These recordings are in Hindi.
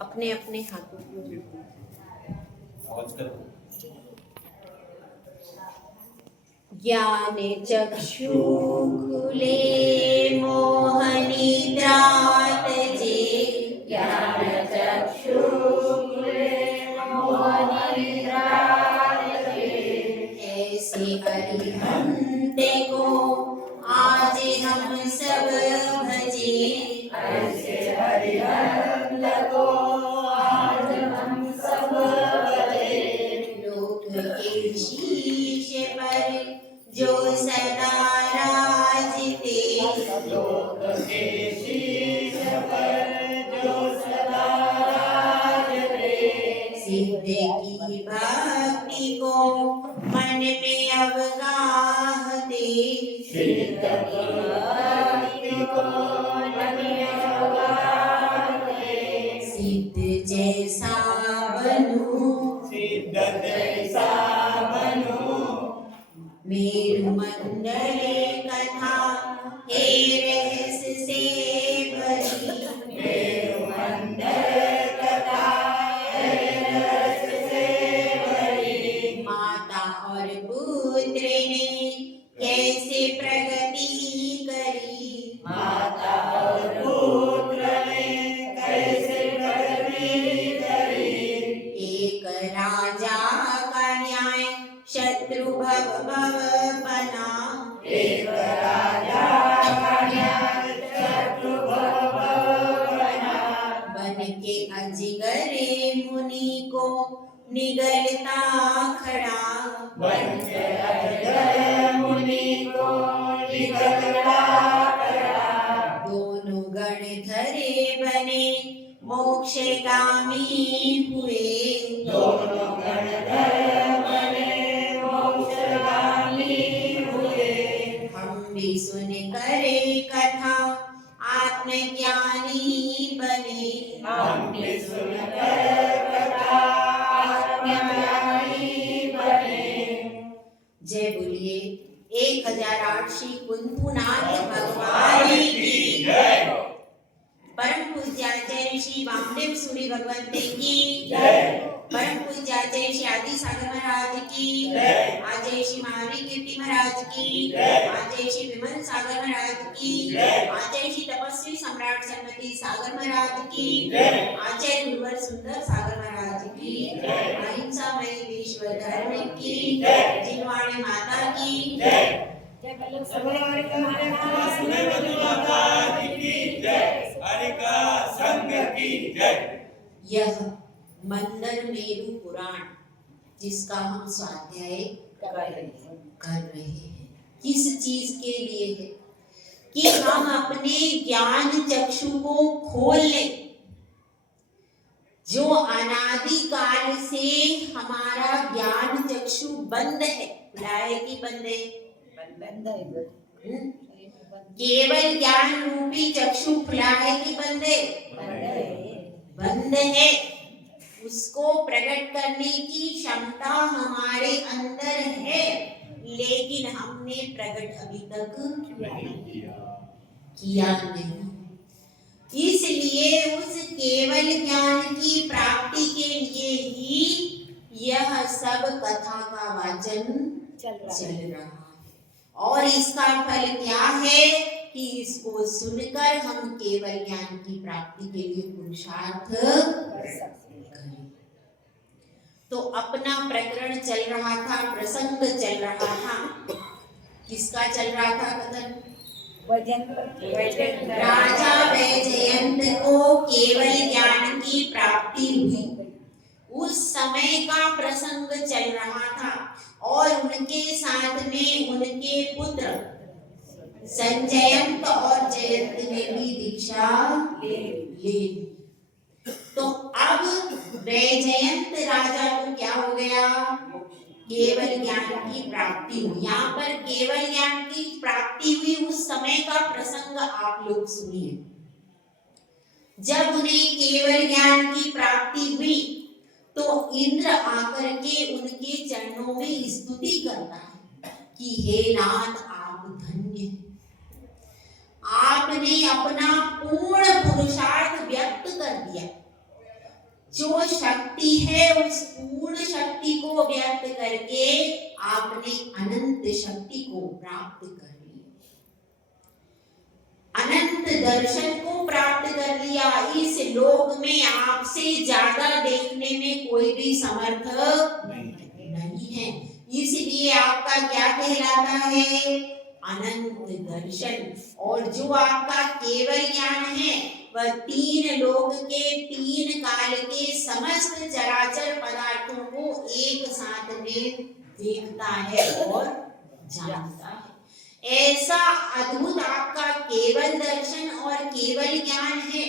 अपने अपने हाथों को ज्ञान चक्षु खुले मोहनिद्रात जे ज्ञान चक्षु खुले मोहनिद्रात जे ऐसे अरिहंत को आज हम सब भजे ऐसे हरिहंत को आज हम सब भजे लोक के शीश पर जो सदा राजते लोक के शीश पर जो सदा राजते सिद्ध की भक्ति को मन में अवगाहते सिद्ध की भक्ति को मन में अवगाहते सिद्ध जैसा बनूं सिद्ध जैसा बनूं मेरु मंडले कथा हे रहस्य से भरी मेरु मंडल कथा है रस से भरी माता और पुत्र ने कैसे प्रगति करी माता और पुत्र ने कैसे प्रगति करी एक राजा का न्याय शत्रु भव भव बना एक राजा का न्याय शत्रु भव बना बन के अजगरे मुनि को निगलता खड़ा बन के अजगर मुनि को निगलता खड़ा दोनों गण धरे बने मोक्षगामी हुए दोनों गणधर बने मोक्षगामी हुए हम भी सुन करे कथा आत्मज्ञानी बने हम भी सुनकर कथा आत्मज्ञानी बने जय बोलिए 1008 श्री कुंभनाथ भगवान की जय परम पूज्याचार्य श्री वामदेव सूरी भगवंते की जय परम पूज्याचार्य श्री आदि सागर महाराज की जय आचार्य श्री महावीर कीर्ति महाराज की जय आचार्य श्री विमल सागर महाराज की जय आचार्य श्री तपस्वी सम्राट सरस्वती सागर महाराज की जय आचार्य गुरुवर सुंदर सागर महाराज की जय अहिंसा मई विश्व धर्म की जय जिनवाणी माता की जय हरिका संघ की जय यह मंदर मेरु पुराण जिसका हम स्वाध्याय कर रहे हैं किस चीज के लिए है कि हम अपने ज्ञान चक्षु को खोल लें जो अनादि काल से हमारा ज्ञान चक्षु बंद है खुला है कि बंद है केवल ज्ञान रूपी चक्षु खुला है कि बंद है बंद है उसको प्रकट करने की क्षमता हमारे अंदर है लेकिन हमने प्रकट अभी तक किया नहीं इसलिए उस केवल ज्ञान की प्राप्ति के लिए ही यह सब कथा का वाचन चल रहा है और इसका फल क्या है कि इसको सुनकर हम केवल ज्ञान की प्राप्ति के लिए पुरुषार्थ करें। तो अपना प्रकरण चल रहा था प्रसंग चल रहा था किसका चल रहा था कथन राजा वैजयंत को केवल ज्ञान की प्राप्ति हुई उस समय का प्रसंग चल रहा था और उनके साथ में उनके पुत्र संजयंत और जयंत ने भी दीक्षा ले ली तो अब वैजयंत राजा को क्या हो गया केवल ज्ञान की प्राप्ति हुई यहाँ पर केवल ज्ञान की प्राप्ति हुई उस समय का प्रसंग आप लोग सुनिए जब उन्हें केवल ज्ञान की प्राप्ति हुई तो इंद्र आकर के उनके चरणों में स्तुति करता है कि हे नाथ आप धन्य हैं आपने अपना पूर्ण पुरुषार्थ व्यक्त कर दिया जो शक्ति है उस पूर्ण शक्ति को व्यक्त करके आपने अनंत शक्ति को प्राप्त कर लिया, अनंत दर्शन को प्राप्त कर लिया। इस लोक में आपसे ज्यादा देखने में कोई भी समर्थ नहीं है, इसलिए आपका क्या कहलाता है? अनंत दर्शन। और जो आपका केवल ज्ञान है वह तीन लोक के तीन काल के समस्त चराचर पदार्थों को एक साथ में देखता है और जानता है। ऐसा अद्भुत आपका केवल दर्शन और केवल ज्ञान है।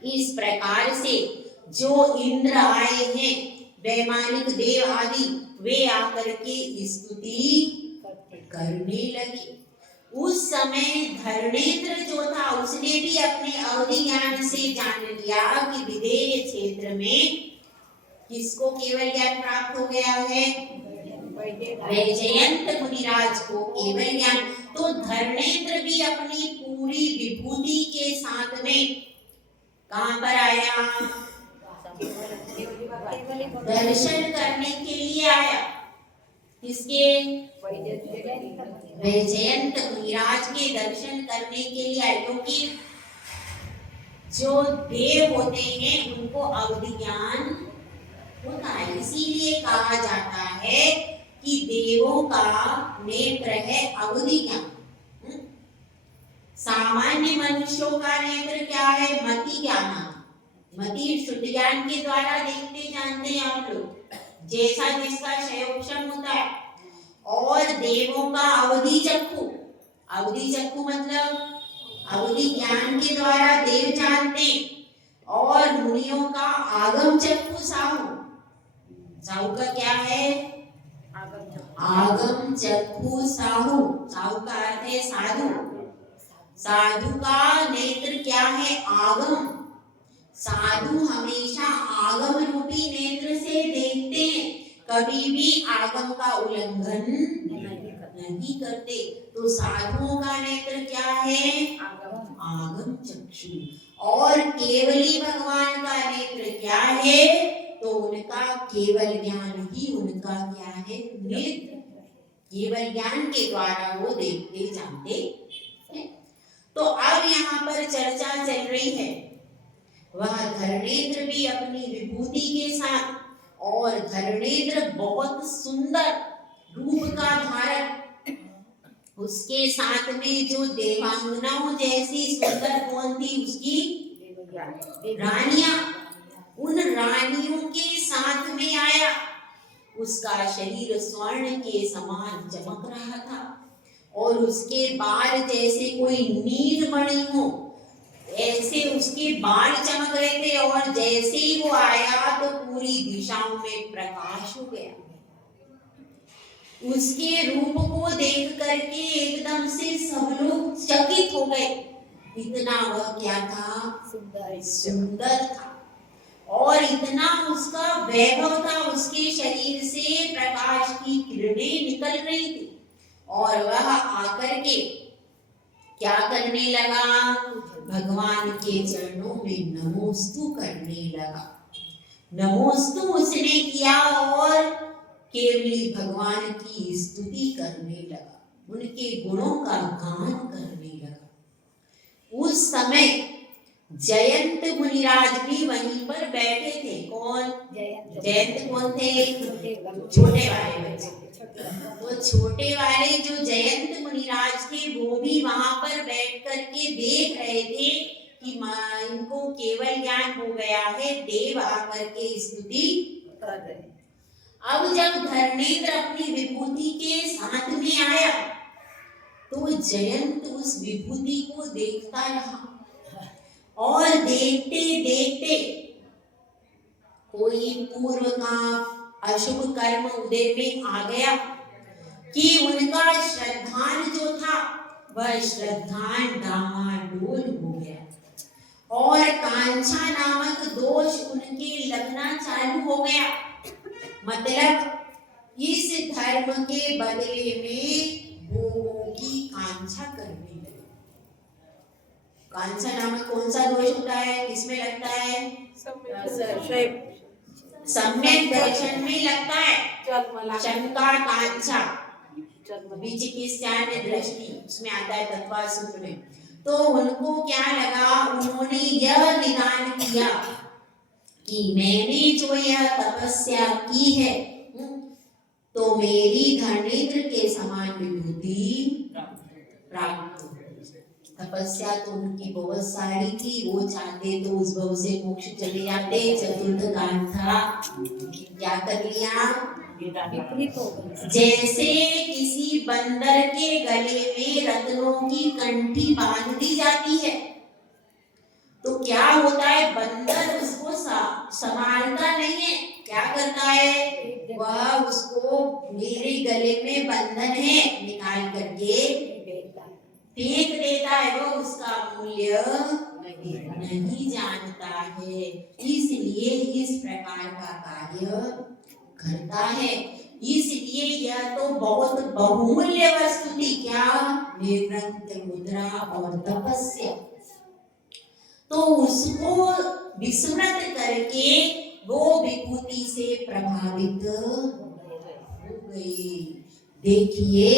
इस प्रकार से जो इंद्र आए हैं, वैमानिक देव आदि, वे आकर के स्तुति करने लगे। उस समय धरणेन्द्र जो था उसने भी अपने अवधि ज्ञान से जान लिया कि विदेह क्षेत्र में किसको केवल ज्ञान प्राप्त हो गया है? वैजयंत मुनिराज को केवल ज्ञान। तो धरणेन्द्र भी अपनी पूरी विभूति के साथ में कहां पर आया? दर्शन करने के लिए आया। किसके? वैजयंत मुनिराज के दर्शन करने के लिए आए, क्योंकि जो देव होते हैं उनको अवधि ज्ञान होता है। इसीलिए कहा जाता है कि देवों का नेत्र है अवधि ज्ञान। सामान्य मनुष्यों का नेत्र क्या है? मति ज्ञान। मति शुद्ध ज्ञान के द्वारा देखते जानते हैं आप लोग, जैसा जिसका क्षयोक्षम होता है। और देवों का अवधि चक्षु। अवधि चक्षु मतलब अवधि ज्ञान के द्वारा देव जानते। और मुनियों का आगम चक्षु साहु। साहु का क्या है? आगम चक्षु साहु। साहु का अर्थ है साधु। साधु का नेत्र क्या है? आगम। साधु हमेशा आगम रूपी नेत्र से देखते हैं, कभी भी आगम का उल्लंघन नहीं करते। तो साधुओं का नेत्र क्या है? आगम चक्षु। और केवली भगवान का नेत्र क्या है? तो उनका केवल ज्ञान ही उनका क्या है? नेत्र। केवल ज्ञान के द्वारा वो देखते जानते हैं। तो अब यहाँ पर चर्चा चल रही है, वह धरणेन्द्र भी अपनी विभूति के साथ, और धरणेन्द्र बहुत सुंदर रूप का धारक, उसके साथ में जो देवांगनाओं जैसी सुंदर कौन थी? उसकी रानियां। उन रानियों के साथ में आया। उसका शरीर स्वर्ण के समान चमक रहा था और उसके बाल जैसे कोई नीलमणि हो, ऐसे उसके बाल चमक रहे थे। और जैसे ही वो आया तो पूरी दिशाओं में प्रकाश हो गया। उसके रूप को देख करके एकदम से सब लोग चकित हो गए। इतना वह क्या था? सुंदर था। और इतना उसका वैभव था, उसके शरीर से प्रकाश की किरणें निकल रही थी। और वह आकर के क्या करने लगा? भगवान के चरणों में नमोस्तु करने लगा। नमोस्तु उसने किया और केवली भगवान की स्तुति करने लगा, उनके गुणों का गान करने लगा। उस समय जयंत मुनिराज भी वहीं पर बैठे थे। कौन? जयंत कौन थे? छोटे वाले बच्चे। तो छोटे वाले जो जयंत मुनिराज थे वो भी वहां पर बैठ करके देख रहे थे कि इनको केवल ज्ञान हो गया है, देव आकर के स्तुति कर रहे। अब जब धरणेन्द्र अपनी विभूति के साथ में आया तो जयंत उस विभूति को देखता रहा। और देखते देखते कोई पूर्व का अशुभ कर्म उदय में आ गया कि उनका श्रद्धान जो था वह श्रद्धान डामाडोल हो गया और कांछा नामक दोष उनके लगना चालू हो गया। मतलब इस धर्म के बदले में भोगों की कांछा करने लगे। कांसा नामक कौन सा दोष होता है, किसमें लगता है? सम्यक दर्शन में लगता है। शंका कांक्षा विचिकित्सा दृष्टि उसमें आता है तत्वा सूत्र में। तो उनको क्या लगा, उन्होंने यह निदान किया कि मैंने जो यह तपस्या की है तो मेरी धर्मेंद्र के समान विभूति प्राप्त हो। तपस्या तो उनकी बहुत सारी थी, वो चाहते तो उस भव से मोक्ष चले जाते। चतुर्थ कांड था, क्या कर लिया? जैसे किसी बंदर के गले में रत्नों की कंठी बांध दी जाती है तो क्या होता है, बंदर उसको संभालता नहीं है, क्या करता है, वह उसको मेरे गले में बंधन है निकाल करके फेंक देता है। वो उसका मूल्य नहीं जानता है, इसलिए इस प्रकार का कार्य करता है। इसलिए यह तो बहुत बहुमूल्य वस्तु थी, क्या? निर्ग्रंथ मुद्रा और तपस्या। तो उसको विस्मृत करके वो विभूति से प्रभावित हो गई। देखिए,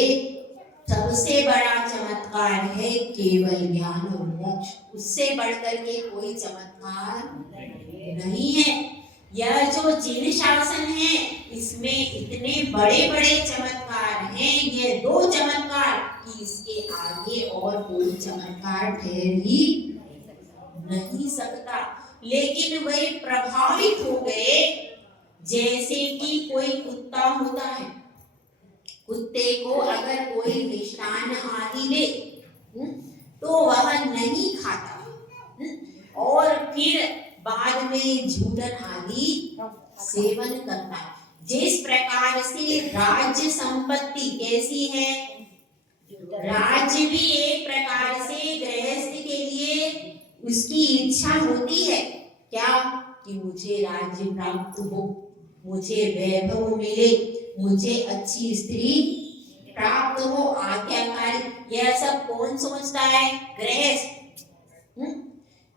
सबसे बड़ा चमत्कार है केवल ज्ञान और मोक्ष, उससे बढ़कर के कोई चमत्कार नहीं है। यह जो जिन शासन है इसमें इतने बड़े बड़े चमत्कार हैं, ये 2 चमत्कार कि इसके आगे और कोई चमत्कार ठहर ही नहीं सकता। लेकिन वे प्रभावित हो गए, जैसे कि कोई कुत्ता होता है, कुत्ते को अगर कोई मिष्टान आदि दे तो वह नहीं खाता और फिर बाद में झूठन आदि सेवन करता है। जिस प्रकार से राज्य संपत्ति कैसी है, राज्य भी एक प्रकार से गृहस्थ के लिए उसकी इच्छा होती है, क्या? कि मुझे राज्य प्राप्त हो, मुझे वैभव मिले, मुझे अच्छी स्त्री प्राप्त हो, आज्ञाकारी। यह सब कौन सोचता है? गृहस्थ।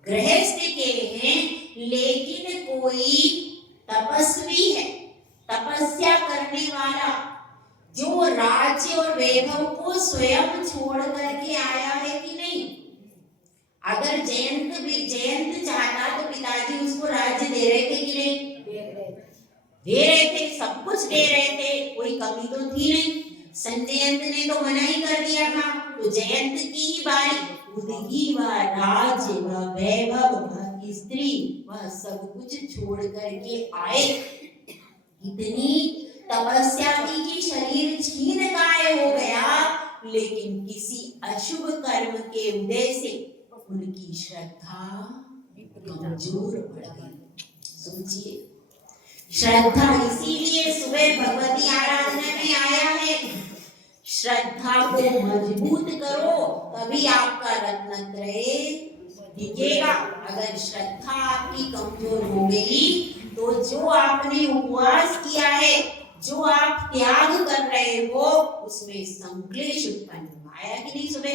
गृहस्थ के हैं, लेकिन कोई तपस्वी है, तपस्या करने वाला, जो राज्य और वैभव को स्वयं छोड़ करके आया है कि नहीं? अगर जयंत चाहता तो पिताजी उसको राज्य दे रहे थे कि नहीं? दे रहे थे, सब कुछ दे रहे थे, कोई कमी तो थी नहीं। संजयंत ने तो मना ही कर दिया था, तो जयंत की ही बारी, खुद ही वह राज्य, वह वैभव, वह स्त्री, वह सब कुछ छोड़ करके आए। इतनी तपस्या की कि शरीर छीन काय हो गया, लेकिन किसी अशुभ कर्म के उदय से उनकी श्रद्धा कमजोर पड़ गई। सोचिए, श्रद्धा, इसीलिए सुबह भगवती आराधना में आया है, श्रद्धा को मजबूत करो तभी आपका रत्नत्रय दिखेगा। अगर श्रद्धा आपकी कमजोर हो गई तो जो आपने उपवास किया है, जो आप त्याग कर रहे हो, उसमें संक्लेश उत्पन्न आया कि नहीं? सुबह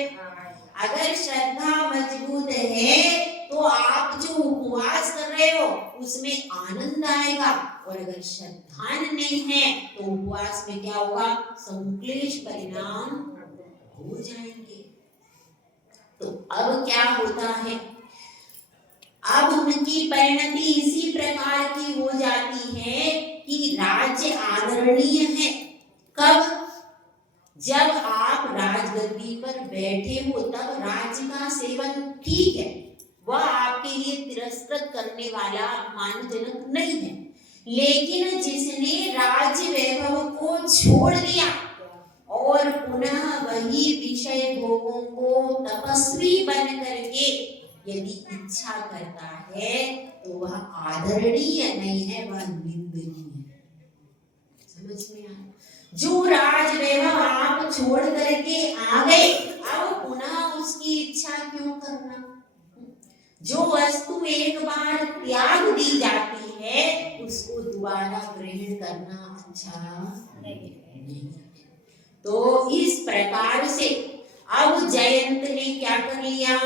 अगर श्रद्धा मजबूत है तो आप जो उपवास कर रहे हो उसमें आनंद आएगा, और अगर श्रद्धा नहीं है तो उपवास में क्या होगा? संक्लेश परिणाम हो जाएंगे। तो अब क्या होता है, अब उनकी परिणति इसी प्रकार की हो जाती है कि राज्य आदरणीय है। कब? जब आप राजगद्दी पर बैठे हो तब राज्य का सेवन ठीक है, वह आपके लिए तिरस्कृत करने वाला, अपमानजनक नहीं है। लेकिन जिसने राज्य वैभव को छोड़ दिया और पुनः वही विषय भोगों को तपस्वी बन करके यदि इच्छा करता है तो वह आदरणीय नहीं है, वह निंदनीय है। समझ में आया? जो राज वैभव आप छोड़ करके आ गए, अब पुनः उसकी इच्छा क्यों करना? जो वस्तु एक बार त्याग दी जाती है उसको दोबारा ग्रहण करना अच्छा नहीं। तो इस प्रकार से अब जयंत ने क्या कर लिया?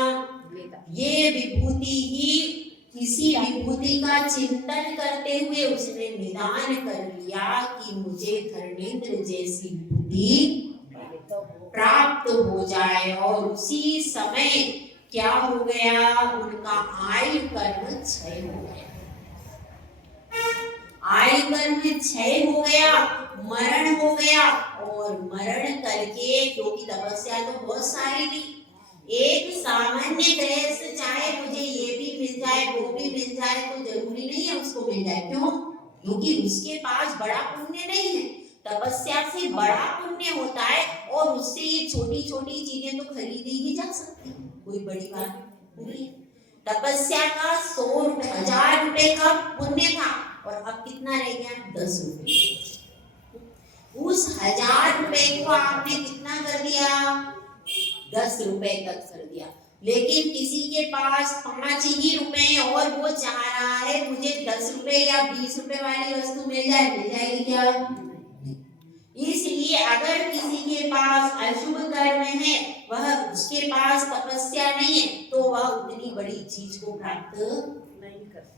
ये विभूति ही, इसी विभूति का चिंतन करते हुए उसने निदान कर लिया कि मुझे धर्मेंद्र जैसी विभूति प्राप्त हो जाए। और उसी समय क्या हो गया, उनका आयु कर्म क्षय हो गया। आयु कर्म क्षय हो गया, मरण हो गया। और मरण करके, क्योंकि तपस्या तो बहुत सारी थी, एक सामान्य गृहस्थ चाहे मुझे ये भी मिल जाए वो भी मिल जाए तो जरूरी नहीं है उसको मिल जाए। क्यों? क्योंकि उसके पास बड़ा पुण्य नहीं है। तपस्या से बड़ा पुण्य होता है और उससे ये छोटी छोटी चीजें तो खरीदी ही जा सकती है, कोई बड़ी बात नहीं है। तपस्या का 100,000 रुपए का पुण्य था और अब कितना रह गया, 10 रुपए। उस 1000 रुपए को आपने कितना कर दिया, 10 रुपए तक कर दिया। लेकिन किसी के पास 5 ही रुपए और वो चाह रहा है मुझे 10 रुपए या 20 रुपए वाली वस्तु मिल जाएगी क्या? इसलिए अगर किसी के पास अशुभ कर्म है, वह उसके पास तपस्या नहीं है, तो वह उतनी बड़ी चीज को प्राप्त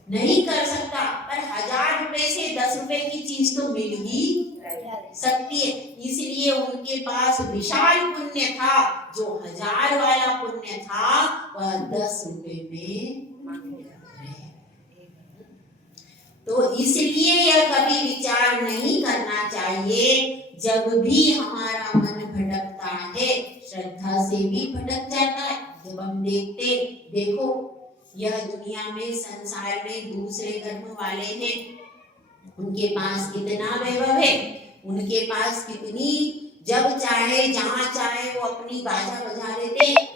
नहीं कर सकता। पर 1000 रुपए से 10 रुपए की चीज तो मिल ही सकती है। इसलिए उनके पास विशाल पुण्य था, जो 1000 वाला पुण्य था वह 10 रुपए में। तो इसलिए यह कभी विचार नहीं करना चाहिए, जब भी हमारा मन भटकता है, श्रद्धा से भी भटक जाता है। जब हम देखो यह दुनिया में, संसार में दूसरे धर्म वाले हैं, उनके पास कितना वैभव है, उनके पास कितनी, जब चाहे जहाँ चाहे वो अपनी बाजा बजा लेते हैं।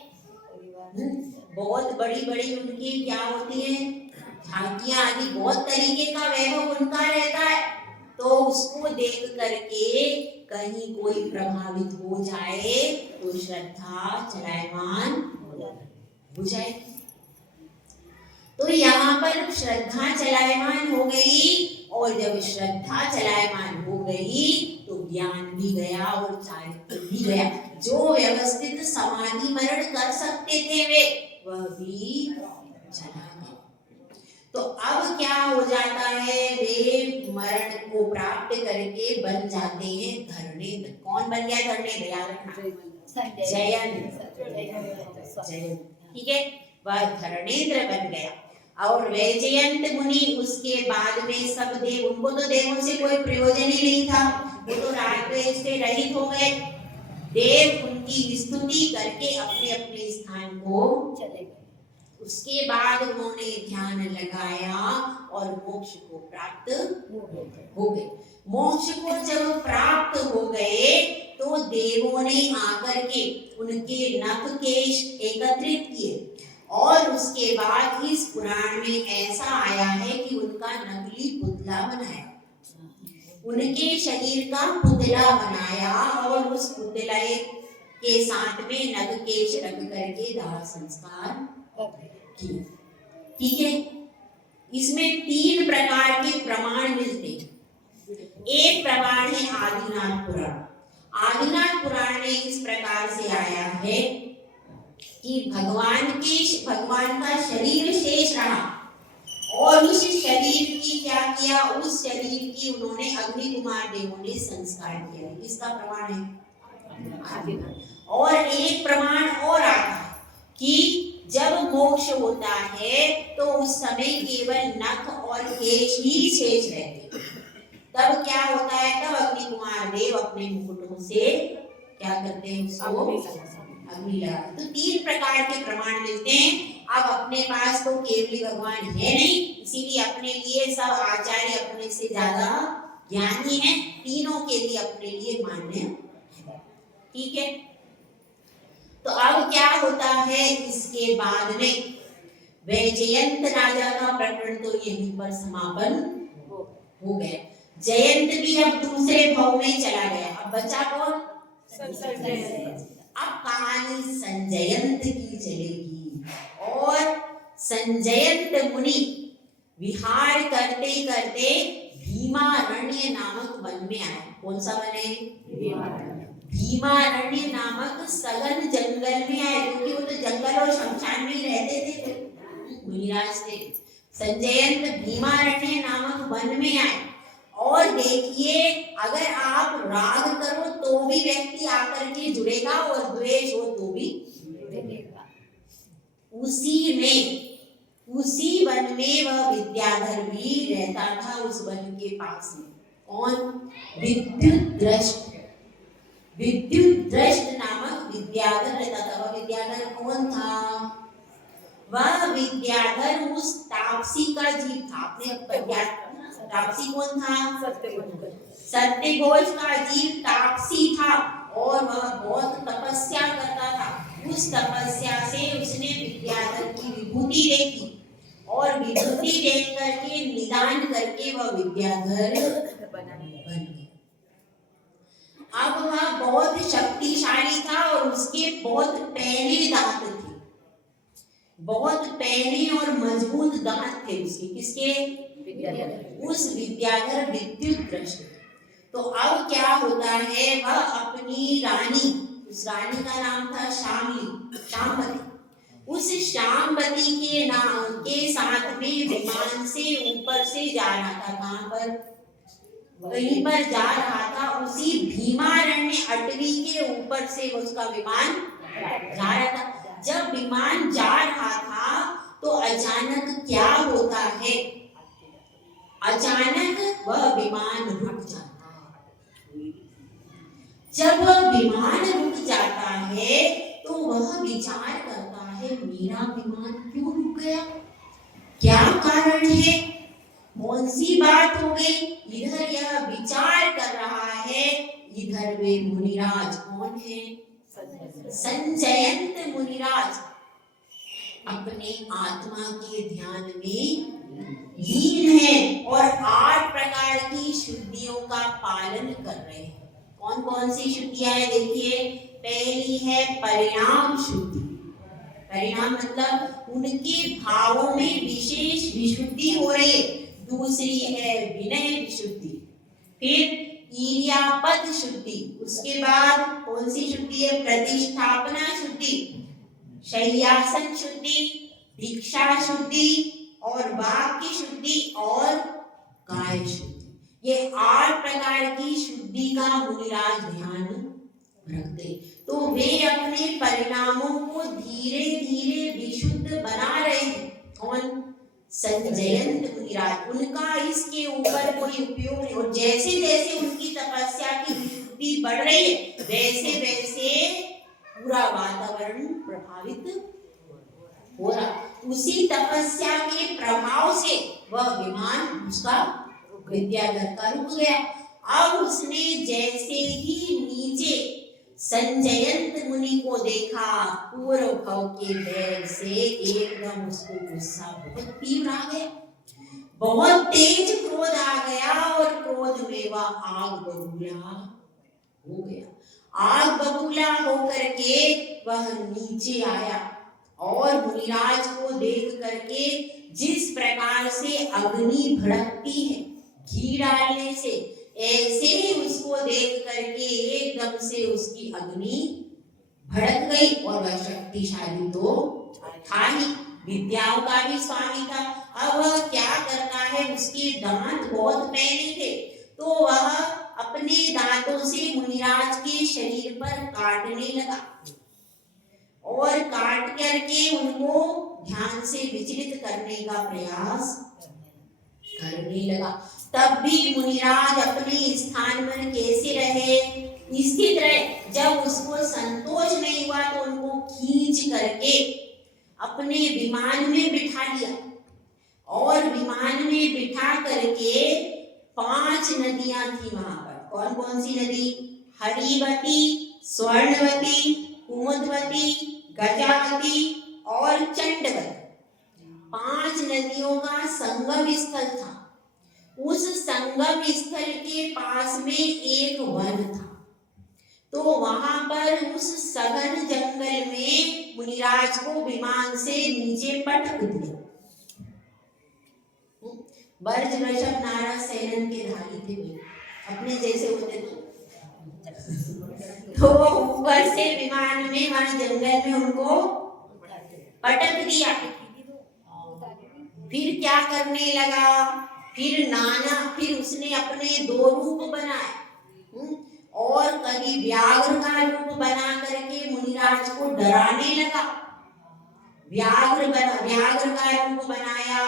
बहुत बड़ी बड़ी उनकी क्या होती है, झांकियां आदि, बहुत तरीके का वैभव उनका रहता है। तो उसको देख करके कहीं कोई प्रभावित हो जाए तो श्रद्धा चलायमान हो जाए। तो यहाँ पर श्रद्धा चलायमान हो गई, और जब श्रद्धा चलायमान हो गई तो ज्ञान भी गया और चारित्र भी गया। जो व्यवस्थित समाधि मरण कर सकते थे वे, वह भी चला गया। तो अब क्या हो जाता है, वे मरण को प्राप्त करके बन जाते हैं धर्मेंद्र। कौन बन गया धर्मेंद्र, याद रखना, जयंत। ठीक है, वह धर्मेंद्र बन गया। और वैजयंत मुनि उसके बाद में सब देव, उनको तो देवों से कोई प्रयोजन ही नहीं था, वो तो राजद्वेष से रहित हो गए। देव उनकी स्तुति करके अपने अपने स्थान को चले गए। उसके बाद उन्होंने ध्यान लगाया और मोक्ष को प्राप्त हो गए। मोक्ष को जब प्राप्त हो गए तो देवों ने आकर के उनके नख केश एकत्रित किए, और उसके बाद इस पुराण में ऐसा आया है कि उनका नकली पुतला बनाया, उनके शरीर का पुतला बनाया और उस पुतले के साथ में नख केश रख करके दाह संस्कार किए। ठीक है, इसमें 3 प्रकार के प्रमाण मिलते हैं। एक प्रमाण है आदिनाथ पुराण। आदिनाथ पुराण में इस प्रकार से आया है कि भगवान का शरीर शेष रहा, और उस शरीर की क्या किया, उस शरीर की उन्होंने अग्नि कुमार देवों ने संस्कार किया। इसका प्रमाण है। और एक प्रमाण और आता है कि जब मोक्ष होता है तो उस समय केवल नख और केश ही शेष रहते। तब क्या होता है, तब अग्नि कुमार देव अपने मुकुटों से क्या करते हैं, उसको अग्नि लगाते। तो 3 प्रकार के प्रमाण मिलते हैं। अब अपने पास तो केवली भगवान है नहीं, इसीलिए अपने लिए सब आचार्य अपने से ज्यादा ज्ञानी हैं, तीनों के लिए अपने लिए मान्य है। ठीक है, तो अब क्या होता है, इसके बाद में वैजयंत राजा का प्रकरण तो यहीं पर समापन हो गया। जयंत भी अब दूसरे भाव में चला गया। अब बचा कौन, अब कहानी संजयंत की चलेगी। और संजयंत मुनि विहार करते करते भीमारण्य नामक वन में आए। कौन सा वन है, भीमारण्य नामक सघन जंगल में आए, क्योंकि वो तो जंगल और शमशान में ही रहते थे मुनिराज थे। संजयंत भीमारण्य नामक वन में आए और देखिए अगर आप राग करो तो भी व्यक्ति आकर के जुड़ेगा और द्वेष हो तो भी जुड़ेगा। उसी वन में वह विद्याधर भी रहता था। उस वन के पास में कौन? विद्युत दृष्ट नामक विद्याधर रहता था। वह विद्याधर कौन था? वह विद्याधर उस तापसी का जीव था। आपने तापसी कौन था? सत्यघोष का जीव तापसी था और वह बहुत तपस्या करता था। उस तपस्या से उसने विद्याधर की विभूति देखी और विभूति देख करके निदान करके वह विद्याधर बन गया। अब वह बहुत शक्तिशाली था और उसके बहुत पहले दांत थे, बहुत पहले और मजबूत दांत थे उसके। किसके? उस विद्याधर विद्युत दृष्ट। तो अब क्या होता है, वह अपनी रानी, उस रानी का नाम था शाम्बती, उस शाम्बती के नाम के साथ में विमान से ऊपर से जा रहा था। कहां पर? वहीं पर जा रहा था, उसी भीमारण्य अटवी के ऊपर से उसका विमान जा रहा था। जब विमान जा रहा था तो अचानक क्या होता है, अचानक वह विमान रुक जाता है। जब वह विमान रुक जाता है तो वह विचार करता है, मेरा विमान क्यों रुक गया, क्या कारण है, कौन सी बात हो गई। इधर यह विचार कर रहा है, इधर वे मुनिराज कौन है? संजयंत मुनिराज अपने आत्मा के ध्यान में लीन है और 8 प्रकार की शुद्धियों का पालन कर रहे हैं। कौन कौन सी शुद्धियां हैं? देखिए, पहली है परिणाम शुद्धि। परिणाम मतलब उनके भावों में विशेष विशुद्धि हो रही है। दूसरी है विनय विशुद्धि, फिर ईर्यापद शुद्धि, उसके बाद कौन सी शुद्धि है? प्रतिष्ठापना शुद्धि, शय्यासन शुद्धि, दीक्षा शुद्धि और वाक्य शुद्धि और काय शुद्धि। ये 8 प्रकार की शुद्धि का मुनिराज ध्यान रखते। तो वे अपने परिणामों को धीरे धीरे विशुद्ध बना रहे हैं। कौन? संजयंत मुनिराज। उनका इसके ऊपर कोई उपयोग नहीं। और जैसे जैसे उनकी तपस्या की विशुद्धि बढ़ रही है वैसे वैसे पूरा वातावरण प्रभावित हो रहा। उसी तपस्या के प्रभाव से वह विमान उसका विद्याधर का रुक गया। अब उसने जैसे ही नीचे संजयंत मुनि को देखा, पूर्व भव के बैर से एकदम उसको गुस्सा बहुत तीव्र आ गया, बहुत तेज क्रोध आ गया और क्रोध में वह आग बबूला हो गया। आग बबूला होकर के वह नीचे आया और मुनिराज को देख करके जिस प्रकार से अग्नि भड़कती है घी डालने से, ऐसे ही उसको देख करके एकदम से उसकी अग्नि भड़क गई। और वह शक्तिशाली तो था ही, विद्याओं का भी स्वामी था। अब वह क्या करता है, उसके दांत बहुत पहले थे तो वह अपने दांतों से मुनिराज के शरीर पर काटने लगा और काट करके उनको ध्यान से विचलित करने का प्रयास करने लगा। तब भी मुनिराज अपने स्थान पर कैसे रहे, स्थित रहे। जब उसको संतोष नहीं हुआ तो उनको खींच करके अपने विमान में बिठा लिया और विमान में बिठा करके 5 नदियां थी वहां पर। कौन कौन सी नदी? हरिवती, स्वर्णवती, कुमुदवती, गजावती और चंडवती। 5 नदियों का संगम स्थल था। उस संगम स्थल के पास में एक वन था। तो वहां पर उस सघन जंगल में मुनिराज को विमान से नीचे पटक दिया। बर्ज वृषभ नारद सेनन के धारी थे, अपने जैसे होते तो तो वो ऊपर से विमान में वहां जंगल में उनको पटक दिया। फिर क्या करने लगा, फिर उसने अपने 2 रूप बनाए। और कभी व्याघ्र का रूप बना करके मुनिराज को डराने लगा। व्याघ्र का रूप बनाया,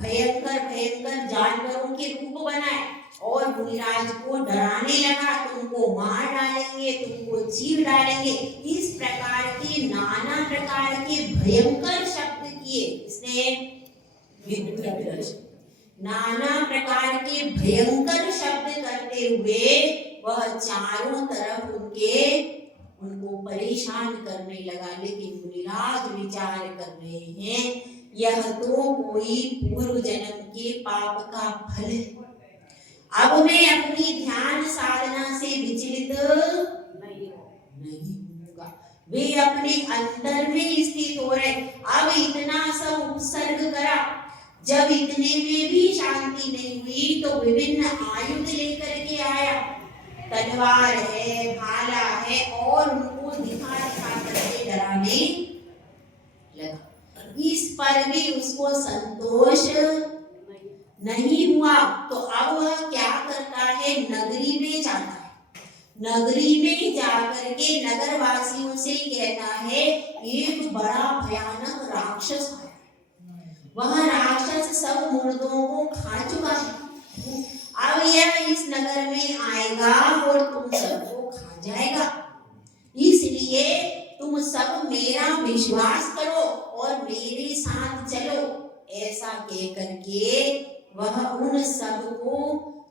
भयंकर जानवरों के रूप बनाए और मुनिराज को डराने लगा, तुमको मार डालेंगे, तुमको चीर डालेंगे। इस प्रकार के नाना प्रकार के भयंकर शब्द किए। इसने नाना प्रकार के भयंकर शब्द करते हुए वह चारों तरफ उनको परेशान करने लगा। लेकिन मुनिराज विचार कर रहे हैं, यह तो कोई पूर्व जन्म के पाप का फल है। अब मैं अपनी ध्यान साधना से विचलित नहीं होगा। वे अपने अंतर में स्थित हो रहे। अब इतना सब उपसर्ग करा, जब इतने में भी शांति नहीं हुई तो विभिन्न आयुध लेकर के आया। तलवार है, भाला है और उनको दिखा करके डराने लगा। इस पर भी उसको संतोष नहीं हुआ तो अब वह क्या करता है, नगरी में जाता है। नगरी में जाकर के नगर वासियों से कहता है, एक बड़ा भयानक राक्षस है। वह राक्षस सब मुर्दों को खा चुका है। अब यह इस नगर में आएगा और तुम सबको खा जाएगा। इसलिए तुम सब मेरा विश्वास करो और मेरे साथ चलो। ऐसा कहकर के वह उन सबको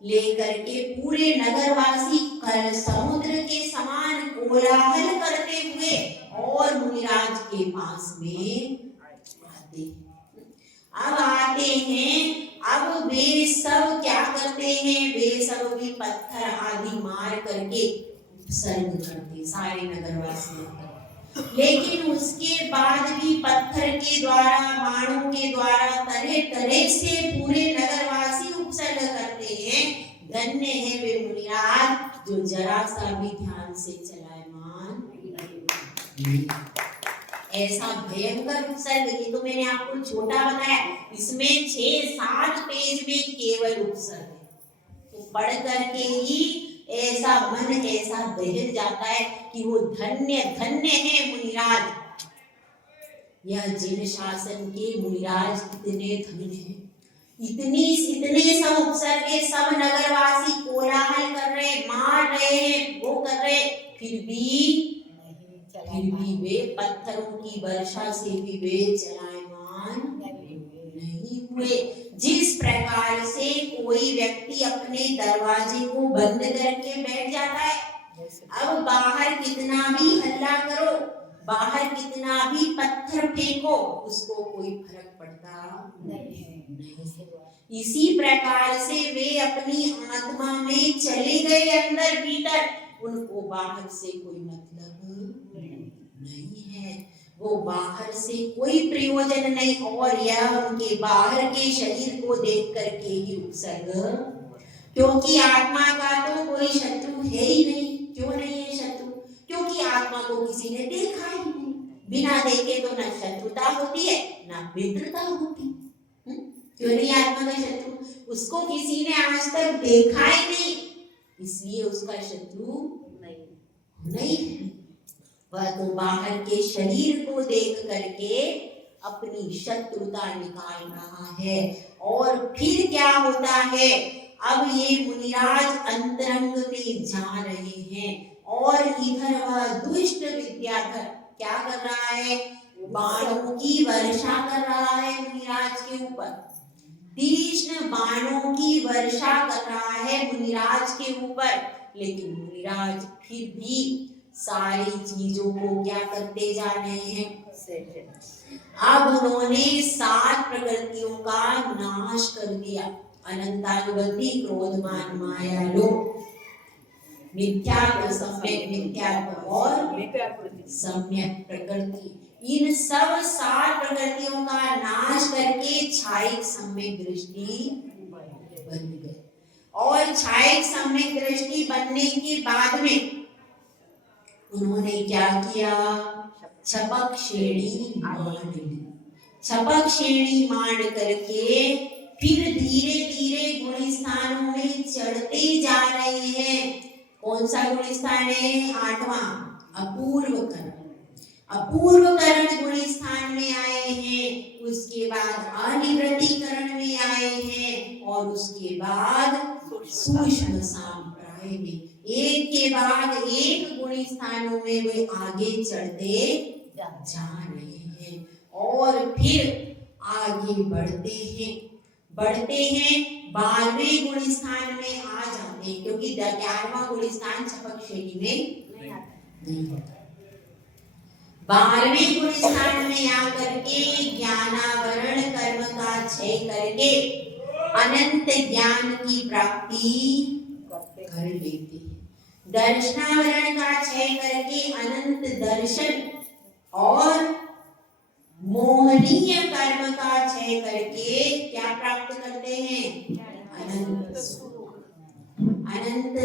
लेकर के पूरे नगरवासी कर समुद्र के समान कोलाहल करते हुए और मुनिराज के पास में आते हैं। अब वे सब क्या करते हैं, वे सब भी पत्थर आदि मार करके सर्ग करते सारे नगरवासी। लेकिन उसके बाद भी पत्थर के द्वारा, बाणों के द्वारा तरह तरह से पूरे नगरवासी उपसर्ग करते हैं। धन्य है वे मुनिराज जो जरा सा भी ध्यान से चलायमान। ऐसा भयंकर उपसर्ग, ये तो मैंने आपको छोटा बताया, इसमें 6-7 पेज में केवल उपसर्ग है। तो पढ़ करके ही ऐसा मन ऐसा दहल जाता है कि वो धन्य धन्य है मुनिराज। यह जिन शासन के मुनिराज कितने धन्य हैं। इतने सब उपसर्ग, सब नगरवासी कोलाहल कर रहे, मार रहे हैं, वो कर रहे, फिर भी वे पत्थरों की वर्षा से भी वे चलायमान नहीं हुए। जिस प्रकार से कोई व्यक्ति अपने दरवाजे को बंद करके बैठ जाता है, अब बाहर कितना भी हल्ला करो, बाहर कितना भी पत्थर फेंको, उसको कोई फर्क पड़ता नहीं है। इसी प्रकार से वे अपनी आत्मा में चले गए अंदर भीतर, उनको बाहर से कोई मतलब नहीं है, वो बाहर से कोई प्रयोजन नहीं। और यह उनके बाहर के शरीर को देख करके ही उपसर्ग, क्योंकि आत्मा का तो कोई शत्रु है ही नहीं। क्यों नहीं है शत्रु? क्योंकि आत्मा को किसी ने देखा ही नहीं। बिना देखे तो न शत्रुता होती है न मित्रता होती। क्यों नहीं आत्मा का शत्रु? उसको किसी ने आज तक देखा ही नहीं, इसलिए उसका शत्रु नहीं है। वह तो बाहर के शरीर को देख करके अपनी शत्रुता निकाल रहा है। और फिर क्या होता है, अब ये मुनिराज अंतरंग में जा रहे हैं और इधर वह दुष्ट विद्याधर क्या कर रहा है, बाणों की वर्षा कर रहा है मुनिराज के ऊपर। तीक्ष्ण बाणों की वर्षा कर रहा है मुनिराज के ऊपर। लेकिन मुनिराज फिर भी सारी चीजों को क्या करते जा रहे हैं, अब उन्होंने 7 प्रकृतियों का नाश कर दिया। अनंतानुगति, क्रोधमान, माया, लोभ, मिथ्यात्व, सम्यक मिथ्यात्व और सम्यक प्रकृति, इन सब 7 प्रकृतियों का नाश करके छायिक सम्यक दृष्टि बन गई। और छायिक सम्यक दृष्टि बनने के बाद में उन्होंने क्या किया? छपक श्रेणी मान ली। छपक श्रेणी मान करके फिर धीरे धीरे गुण स्थानों में चढ़ते जा रहे हैं। कौन सा गुण स्थान है? 8वां अपूर्वकरण। अपूर्वकरण गुण स्थान में आए हैं, उसके बाद अनिवृत्तिकरण में आए हैं और उसके बाद सूक्ष्म संप्राय में। एक के बाद एक गुण स्थानों में वे आगे चढ़ते जा रहे हैं और फिर आगे बढ़ते हैं 12वें गुण स्थान में आ जाते हैं, क्योंकि 11वां गुण स्थान छपक श्रेणी में नहीं होता। 12वें गुण स्थान में आकर के ज्ञानावरण कर्म का क्षय करके अनंत ज्ञान की प्राप्ति कर लेते हैं। दर्शनावरण का क्षय करके अनंत दर्शन और मोहनीय कर्म का क्षय करके क्या प्राप्त करते हैं? अनंत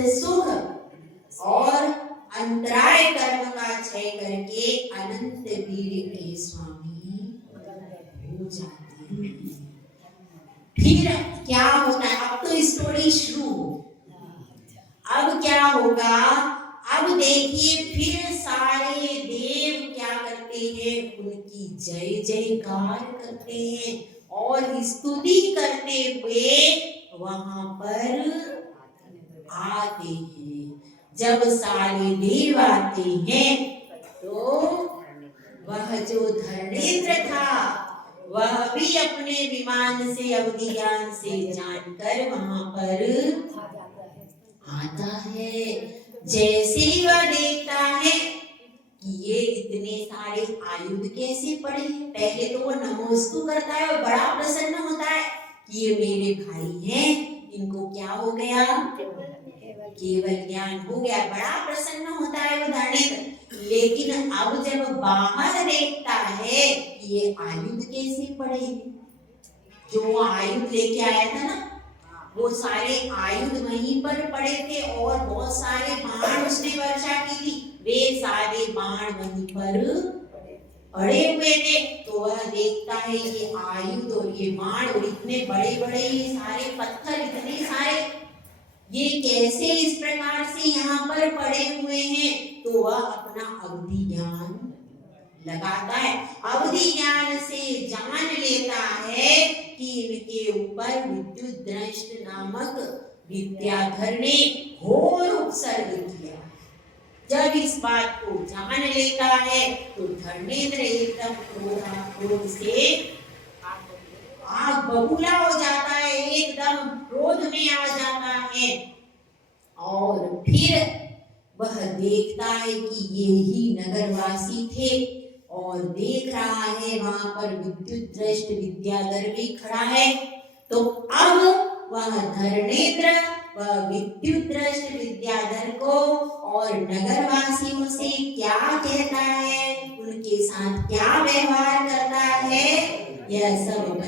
सुख और अंतराय कर्म का क्षय करके अनंत वीर के स्वामी हो जाते हैं। फिर क्या होता है? अब तो स्टोरी शुरू। अब क्या होगा? अब देखिए फिर सारे देव क्या करते हैं? उनकी जय जयकार करते हैं और स्तुति करते हुए वहां पर आते हैं। जब सारे देव आते हैं तो वह जो धर्मेंद्र था वह भी अपने विमान से अवधि ज्ञान से जानकर वहां पर आता है। जैसे ही वह देखता है कि ये इतने सारे आयुध कैसे पड़े, पहले तो वो नमोस्तु करता है और बड़ा प्रसन्न होता है कि ये मेरे भाई हैं, इनको क्या हो गया? केवल ज्ञान हो गया। बड़ा प्रसन्न होता है वो धर्मेंद्र। लेकिन अब जब बाहर देखता है कि ये आयुध कैसे पड़े, जो आयुध लेके आया था ना, वो सारे आयुध वहीं पर पड़े थे और बहुत सारे बाण उसने वर्षा की थी, वे सारे बाण वहीं पर पड़े हुए थे। तो वह देखता है ये आयुध और ये बाण और इतने बड़े बड़े ये सारे पत्थर, इतने सारे, ये कैसे इस प्रकार से यहाँ पर पड़े हुए हैं? तो वह अपना अवधि ज्ञान लगाता है। अवधि ज्ञान से जान लेता है कि इनके ऊपर विद्युत दृष्ट नामक विद्याधर ने घोर उपसर्ग किया। जब इस बात को जान लेता है तो धर्मेंद्र एकदम क्रोध से आग बबूला हो जाता है, एकदम क्रोध में आ जाता है और फिर वह देखता है कि ये ही नगरवासी थे और देख रहा है वहां पर विद्युत दृष्ट विद्याधर भी खड़ा है। तो अब वह धर्मेंद्र वह विद्युत दृष्ट विद्याधर को और नगरवासियों से क्या कहता है, उनके साथ क्या व्यवहार करता है, यह सब